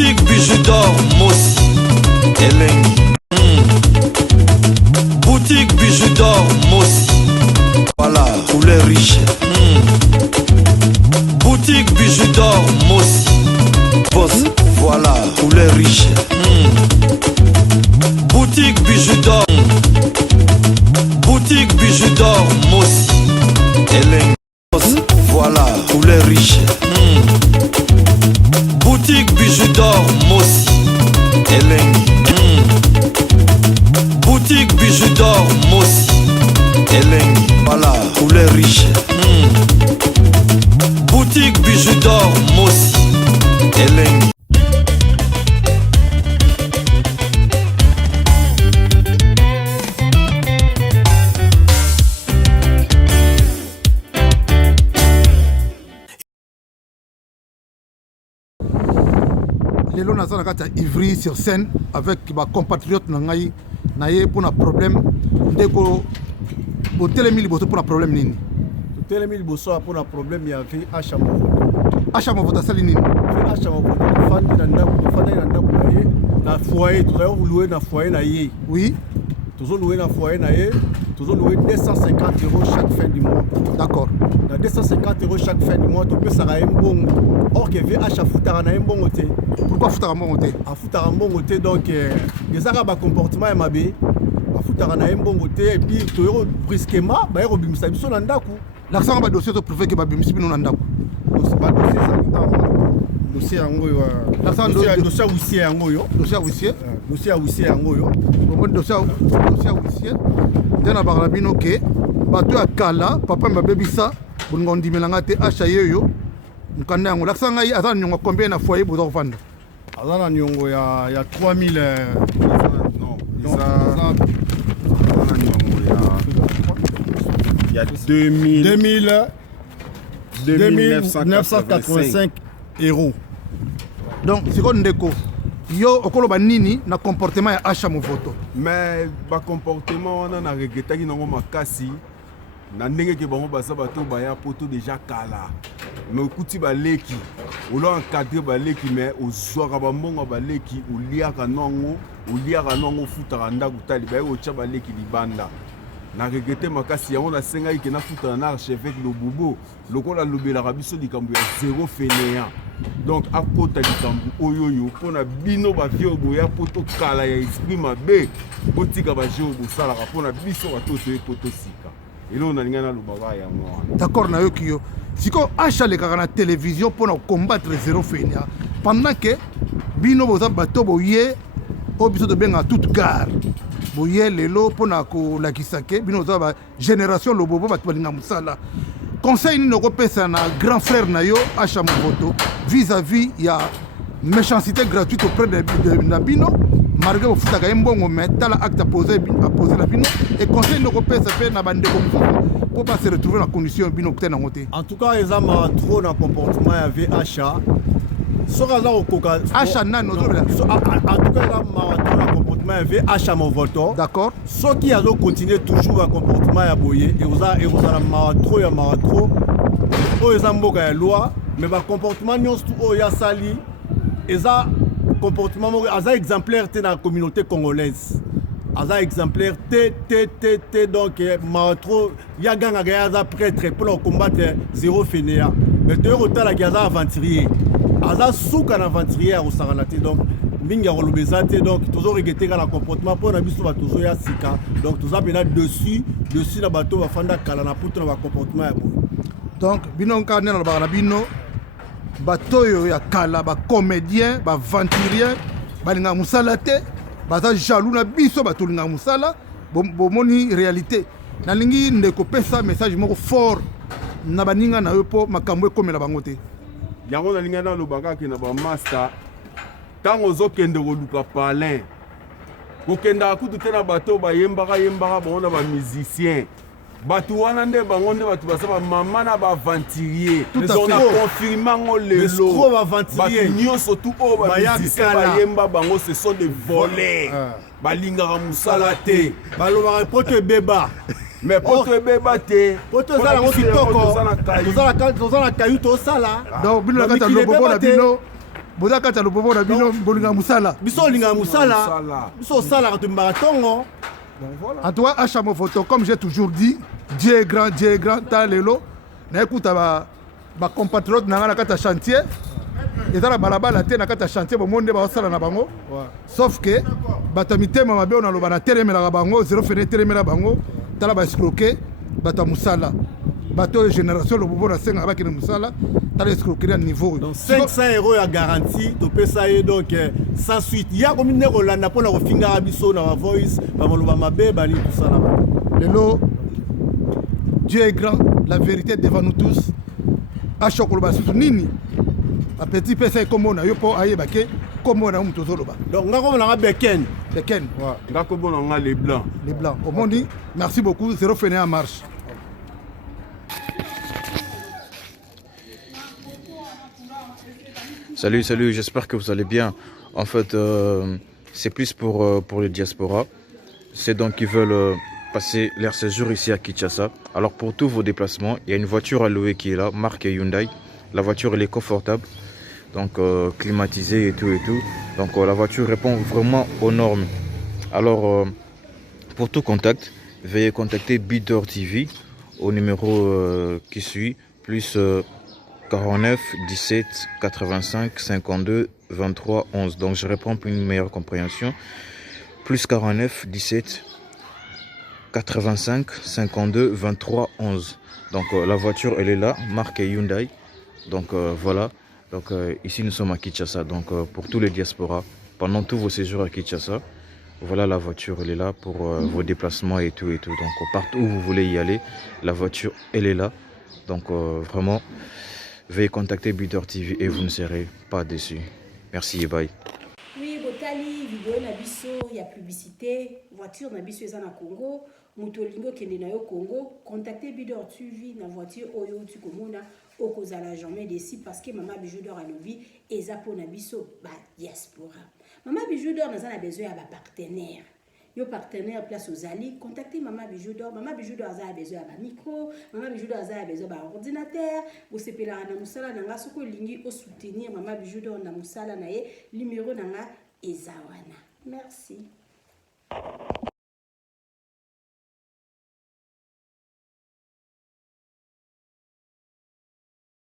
Boutique bijoux d'or Mossi Elengi. Boutique bijoux d'or Mossi. Voilà, couleur riche. Boutique bijoux d'or Mossi. Boss, voilà, couleur riche. Boutique bijoux d'or. Boutique bijoux d'or Mossi Elengi. Boss, voilà, couleur riche. Boutique bijoux d'or Mossi Elengi. Boutique bijoux d'or Mossi Elengi. Voilà, couleur riche. Boutique bijoux d'or Mossi Elengi. Lelo naza na kati ya Ivry sur scène avec ma compatriote na ngai na ye pour un problème ndeko botelemi liboso pour un problème nini botelemi liboso pour un problème ya vie acha movoto acha movoto sali nini vie acha movoto fandi na ndako na ye na foyer toujours louer na foyer na ye oui toujours louer na foyer na ye toujours louer 250 € chaque fin du mois. D'accord. Na 250 € chaque fin du mois tu peux ça ra mbongo or que vie acha futara na mbongo te. Pourquoi futara mbongo te? A futara mbongo te donc ezaka ba comportement ya mabe a futara na mbongo te et puis to yoro brusquement ba yoro bimisa biso na ndako. L'accent ba dossier to privé que ba bimisi bino na ndako. Ba dossier ça dossier yango yo. L'accent dossier huissier yango yo. Dossier huissier. Dossier huissier yango yo. Bon dossier huissier. Tena ba rabino ke bato ya kala papa mbabebisa bongo ndimelanga te acha yeyo mukanda yango l'accent ngai aza nyongo combien na foyer bozo vendre. Azana nyongo ya 3000 non il y a 2985 €. Donc c'est quoi ndeko yo okoloba nini na comportement ya acha movoto mais ba comportement wana na regretaki nango makasi na ndenge ke bango basa bato baya poto déjà kala mais okuti baleki olo encadrer baleki mais ozwaka bambongo baleki oliaka nango futaka ndako tali baye otya baleki libanda na regrete makasi yango nasengaki ke nafutana na archevêque Lobobo lokola lobelaka biso likambo ya zéro fainéant donc akota likambo oyoyo mpona bino bavie boya poto kala ya esprit mabe botika baje bosalaka mpona biso bato toye poto sika eloo nalinga nalobaka yango wana. D'accord nayoki yo siko acha lekaka na télévision mpona combattre zéro fainéant pendant que bino boza bato boye oyo biso tobenga toute gare boye lelo mpona kolakisa ke bino boza ba génération Lobobo bato balinga mosala conseil nini okopesa na grand frère na yo acha movoto vis-à-vis ya méchanceté gratuite auprès de bino malgré bofutaka ye mbongo mais tala acte apose na bino et conseil nini okopesa mpe na bandeko mosusu mpo base retrouver na condition bino okute nango te. En tout cas eza ma trop na comportement ya vie acha soki aza kokoka acha nani ozobela en tout cas eza ma trop na comportement ya vie acha movoto. d'accord soki azo continuer toujours ba comportement ya boye ekozala mawa trop oyo eza mboka ya loi mais ba comportement nyonso oyo asali eza comportement moko aza exemplaire te na communauté congolaise aza exemplaire te donc mawa ya gangaka ya aza prêtre mpona combattre zéro fainéant mais toyo kotalaki aza aventurier aza suka na aventurier ya kosangana te donc mingi ya koloba eza te donc tozoregete kaka na comportement mpona biso bato tozoya sika donc toza mpena dessus na bato bafanda kala na putu na bacomportement ya boye. donc bino nka nde nalobaka na bino bato oyo ya kala bacomédien baventurien balingaka mosala te baza jaloux na biso bato olingaka mosala bomoni réalité nalingi ndeko pesa message moko fort na baninga na yo mpo makambo ekomela bango te yango nalinga nalobaka ke na bamaster ntango ozokende koluka palin kokendaka kutu te na bato bayembaka bango na bamusicien bato wana nde bango nde bato baza bamama na baventurier na confirme yango lelo bato nyonso tu oyo bamusicien bayemba bango ce sont des voleurs balingaka mosala te balobaka poto ebeba mais poto ebeba te poto eza nango kitoko toza na kayu tosala donc bino na kati ya Lobobo na bino boza kata lopopo na bino bolinga musala biso linga musala biso sala to marathon. En toi acha mo photo comme j'ai toujours dit Dieu est grand ta lelo na écoute ba compatriote na ngana kata chantier et dans la balabala te na kata chantier bo monde ba sala na bango sauf que batamitema mabe on aloba na telemela bango zéro fenêtre telemela bango tala ba escroquer bata musala bateau de génération le bobo na senga ba kina musala tala escroquerie à niveau donc 500 € à garantie to pesa ye donc sans suite ya comme ne rolanda pour na kofinga biso na voice ba maloba mabe bali tout ça là lelo Dieu est grand la vérité devant nous tous a chokoloba nini a petit pesa comme on a yo po aye baké comme on a muto zoloba donc ngako na beken ngako bona les blancs au monde dit merci beaucoup zéro fenêtre en marche. Salut, j'espère que vous allez bien. En fait, c'est plus pour le diaspora. C'est donc qu'ils veulent passer leur séjour ici à Kinshasa. Alors pour tous vos déplacements, il y a une voiture à louer qui est là, marque Hyundai. La voiture elle est confortable, donc climatisée et tout. Donc la voiture répond vraiment aux normes. Alors pour tout contact, veuillez contacter Bidor TV au numéro qui suit, plus 49 17 85 52 23 11. Donc je réponds pour une meilleure compréhension. Plus 49 17 85 52 23 11. Donc la voiture elle est là, marque Hyundai. Donc voilà. Donc ici nous sommes à Kinshasa. Donc pour tous les diasporas, pendant tous vos séjours à Kinshasa, voilà la voiture elle est là pour vos déplacements et tout. Donc partout où vous voulez y aller, la voiture elle est là. Donc vraiment. Veuillez contacter Bidor TV et vous ne serez pas déçus. Merci et bye. Oui, Botali, vidéo na biso, il y a publicité, voiture na biso na Congo, Mutolingo kende na yo Congo, contactez Bidor TV na voiture oyo tu komona okozala jamais déçu parce que maman Bijou d'or alobi eza po na biso ba diaspora. Maman Bijou d'or na besoin ya ba partenaire. Yo partenaire place aux alliés, contactez Maman Bijou d'or. Maman Bijou d'or a besoin d'un micro, Maman Bijou d'or a besoin d'un ordinateur. Vous savez là na musala nanga soko lingi au soutenir Maman Bijou d'or na musala na ye numéro nanga ezawana. Merci.